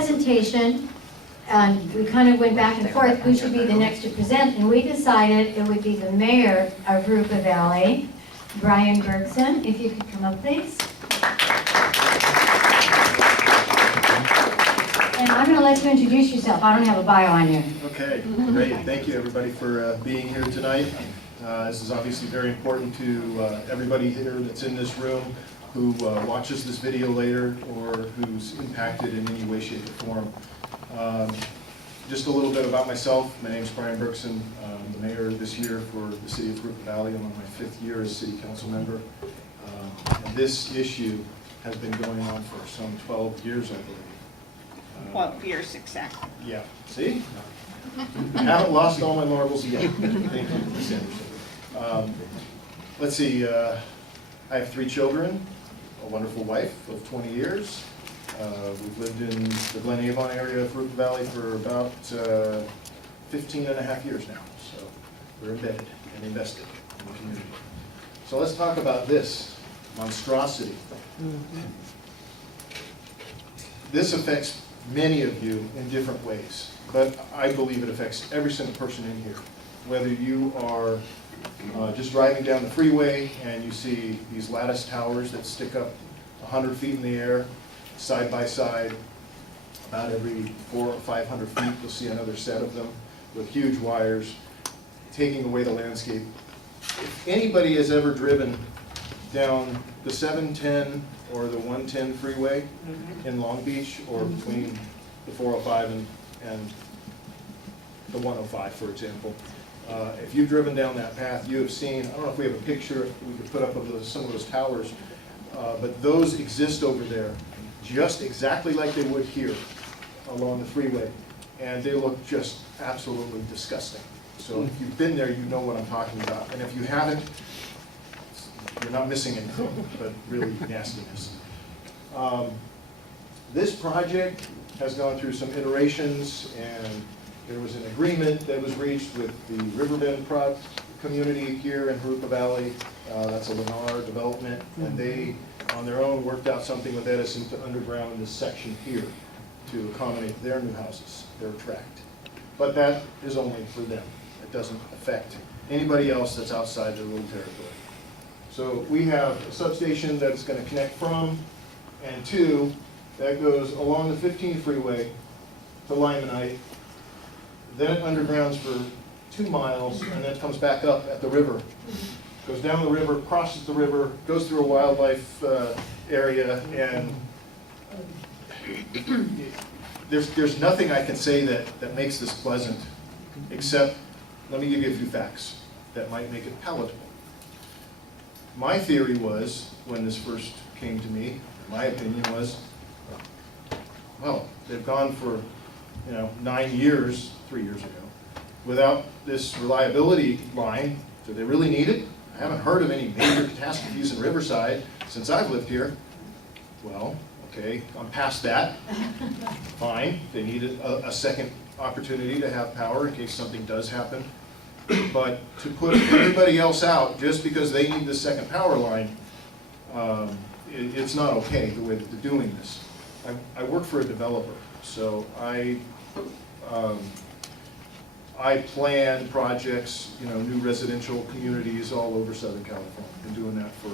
presentation, and we kind of went back and forth who should be the next to present, and we decided it would be the mayor of Jurupa Valley, Brian Berkson. If you could come up, please. And I'm going to let you introduce yourself. I don't have a bio on you. Okay, great. Thank you, everybody, for being here tonight. This is obviously very important to everybody here that's in this room who watches this video later or who's impacted in any way, shape, or form. Just a little bit about myself. My name is Brian Berkson. I'm the mayor this year for the city of Jurupa Valley. I'm on my 5th year as city council member. And this issue has been going on for some 12 years, I believe. 12 years exactly. Yeah, see? I haven't lost all my marbles yet. Thank you, Ms. Anderson. Let's see, I have 3 children, a wonderful wife of 20 years. We've lived in the Glen Avon area of Jurupa Valley for about 15 and a half years now. So we're embedded and invested in the community. So let's talk about this monstrosity. This affects many of you in different ways, but I believe it affects every single person in here. Whether you are just driving down the freeway and you see these lattice towers that stick up 100 feet in the air, side by side, about every 400 or 500 feet you'll see another set of them with huge wires taking away the landscape. If anybody has ever driven down the 710 or the 110 freeway in Long Beach, or between the 405 and the 105, for example, if you've driven down that path, you have seen, I don't know if we have a picture we could put up of some of those towers, but those exist over there just exactly like they would here along the freeway, and they look just absolutely disgusting. So if you've been there, you know what I'm talking about, and if you haven't, you're not missing anything, but really nastiness. This project has gone through some iterations, and there was an agreement that was reached with the Riverbend community here in Jurupa Valley. That's a Lennar development, and they, on their own, worked out something with Edison to underground this section here to accommodate their new houses, their tract. But that is only for them. It doesn't affect anybody else that's outside their little territory. So we have a substation that's going to connect from and to, that goes along the 15 freeway to Limonite. Then it undergrounds for 2 miles, and then it comes back up at the river. Goes down the river, crosses the river, goes through a wildlife area, and there's nothing I can say that makes this pleasant, except, let me give you a few facts that might make it palatable. My theory was, when this first came to me, my opinion was, well, they've gone for 9 years, 3 years ago, without this reliability line. Do they really need it? I haven't heard of any major catastrophes in Riverside since I've lived here. Well, okay, I'm past that. Fine, they need a second opportunity to have power in case something does happen. But to put everybody else out just because they need the second power line, it's not okay the way that they're doing this. I work for a developer, so I plan projects, new residential communities all over Southern California. I've been doing that for,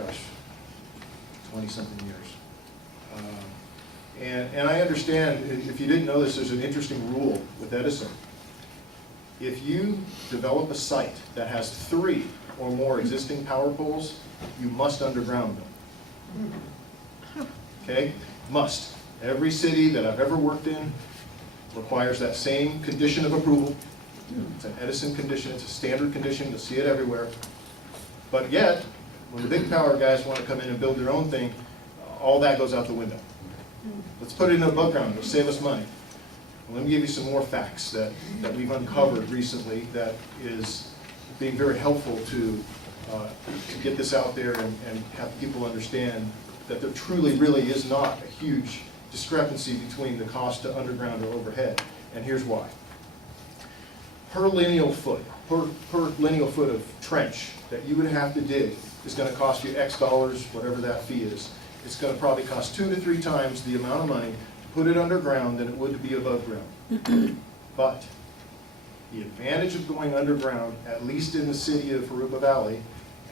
gosh, 20-something years. And I understand, if you didn't know this, there's an interesting rule with Edison. If you develop a site that has 3 or more existing power poles, you must underground them. Okay? Must. Every city that I've ever worked in requires that same condition of approval. It's an Edison condition, it's a standard condition, you'll see it everywhere. But yet, when the big power guys want to come in and build their own thing, all that goes out the window. Let's put it in above ground, it'll save us money. Well, let me give you some more facts that we've uncovered recently that is being very helpful to get this out there and have people understand that there truly really is not a huge discrepancy between the cost to underground or overhead. And here's why. Per lineal foot of trench that you would have to dig is going to cost you X dollars, whatever that fee is. It's going to probably cost 2 to 3 times the amount of money put it underground than it would to be above ground. But the advantage of going underground, at least in the city of Jurupa Valley,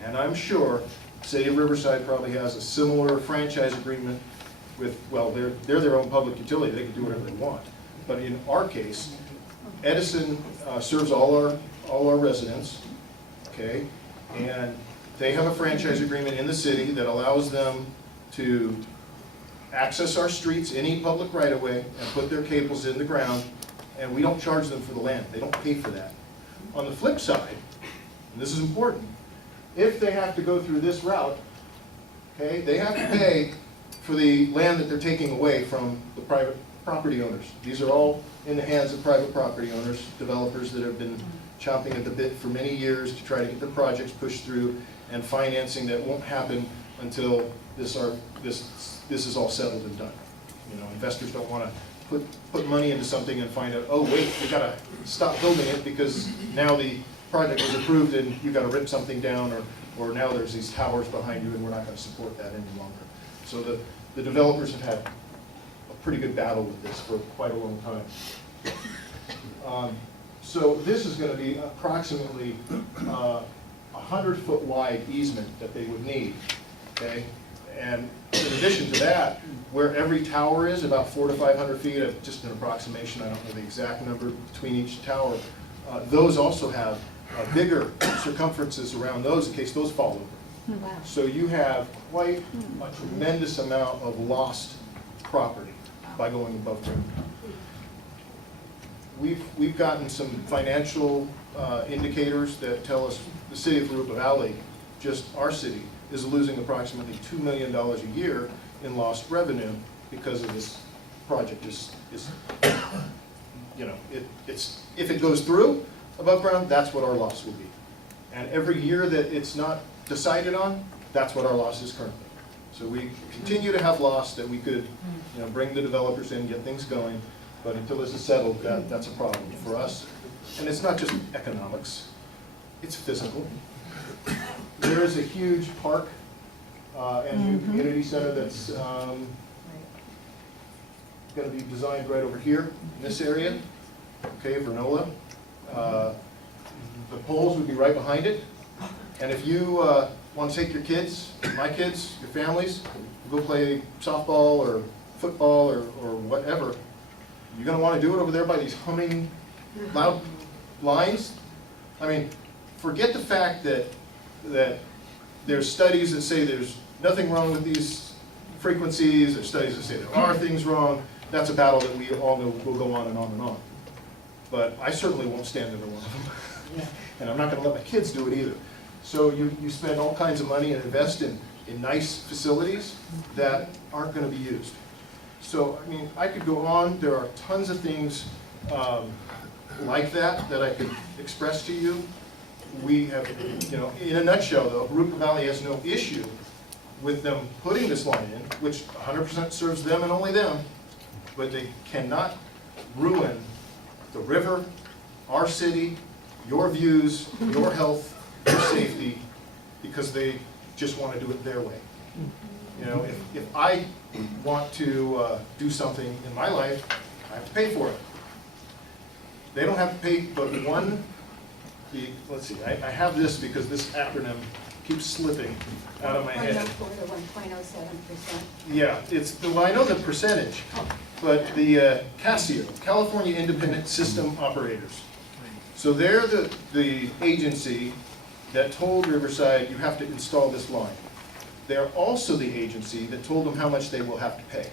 and I'm sure City of Riverside probably has a similar franchise agreement with, well, they're their own public utility, they can do whatever they want. But in our case, Edison serves all our residents, okay? And they have a franchise agreement in the city that allows them to access our streets, any public right-of-way, and put their cables in the ground, and we don't charge them for the land. They don't pay for that. On the flip side, and this is important, if they have to go through this route, okay, they have to pay for the land that they're taking away from the private property owners. These are all in the hands of private property owners, developers that have been chomping at the bit for many years to try to get their projects pushed through, and financing that won't happen until this is all settled and done. You know, investors don't want to put money into something and find out, oh wait, we got to stop building it because now the project was approved and you got to rip something down, or now there's these towers behind you and we're not going to support that any longer. So the developers have had a pretty good battle with this for quite a long time. So this is going to be approximately 100-foot wide easement that they would need, okay? And in addition to that, where every tower is, about 400 to 500 feet, just an approximation, I don't know the exact number between each tower, those also have bigger circumferences around those in case those fall over. Wow. So you have quite a tremendous amount of lost property by going above ground. We've gotten some financial indicators that tell us the city of Jurupa Valley, just our city, is losing approximately $2 million a year in lost revenue because of this project. You know, if it goes through above ground, that's what our loss will be. And every year that it's not decided on, that's what our loss is currently. So we continue to have loss that we could, you know, bring the developers in, get things going, but until this is settled, that's a problem for us. And it's not just economics, it's physical. There is a huge park and new community center that's going to be designed right over here in this area, okay, Vernola. The poles would be right behind it. And if you want to take your kids, my kids, your families, go play softball or football or whatever, you're going to want to do it over there by these humming loud lines. I mean, forget the fact that there's studies that say there's nothing wrong with these frequencies, there's studies that say there are things wrong. That's a battle that we all know will go on and on and on. But I certainly won't stand under one of them. And I'm not going to let my kids do it either. So you spend all kinds of money and invest in nice facilities that aren't going to be used. So, I mean, I could go on. There are tons of things like that I could express to you. We have, you know, in a nutshell though, Jurupa Valley has no issue with them putting this line in, which 100% serves them and only them, but they cannot ruin the river, our city, your views, your health, your safety, because they just want to do it their way. You know, if I want to do something in my life, I have to pay for it. They don't have to pay but one. Let's see, I have this because this acronym keeps slipping out of my head. 1.04 to 1.07%. Yeah, well, I know the percentage, but the CAISO, California Independent System Operators. So they're the agency that told Riverside, you have to install this line. They're also the agency that told them how much they will have to pay.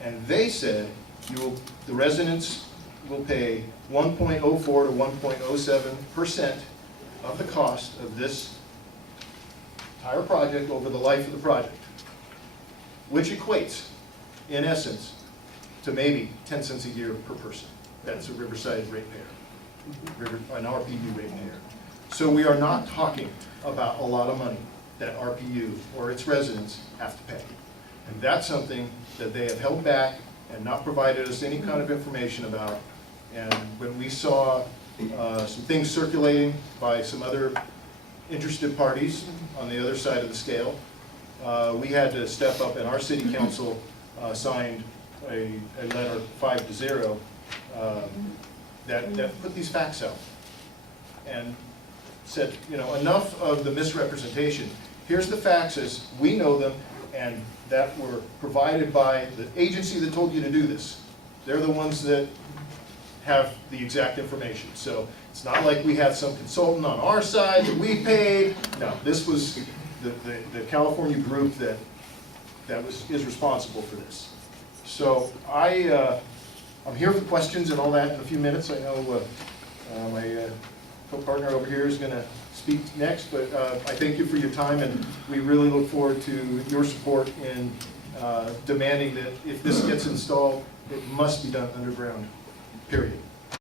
And they said the residents will pay 1.04 to 1.07% of the cost of this entire project over the life of the project, which equates, in essence, to maybe 10 cents a year per person. That's a Riverside ratepayer, an RPU ratepayer. So we are not talking about a lot of money that RPU or its residents have to pay. And that's something that they have held back and not provided us any kind of information about. And when we saw some things circulating by some other interested parties on the other side of the scale, we had to step up, and our city council signed a letter 5-0 that put these facts out and said, you know, enough of the misrepresentation. Here's the facts as we know them, and that were provided by the agency that told you to do this. They're the ones that have the exact information. So it's not like we had some consultant on our side that we paid. No, this was the California group that is responsible for this. So I'm here for questions and all that in a few minutes. I know my co-partner over here is going to speak next, but I thank you for your time, and we really look forward to your support in demanding that if this gets installed, it must be done underground, period.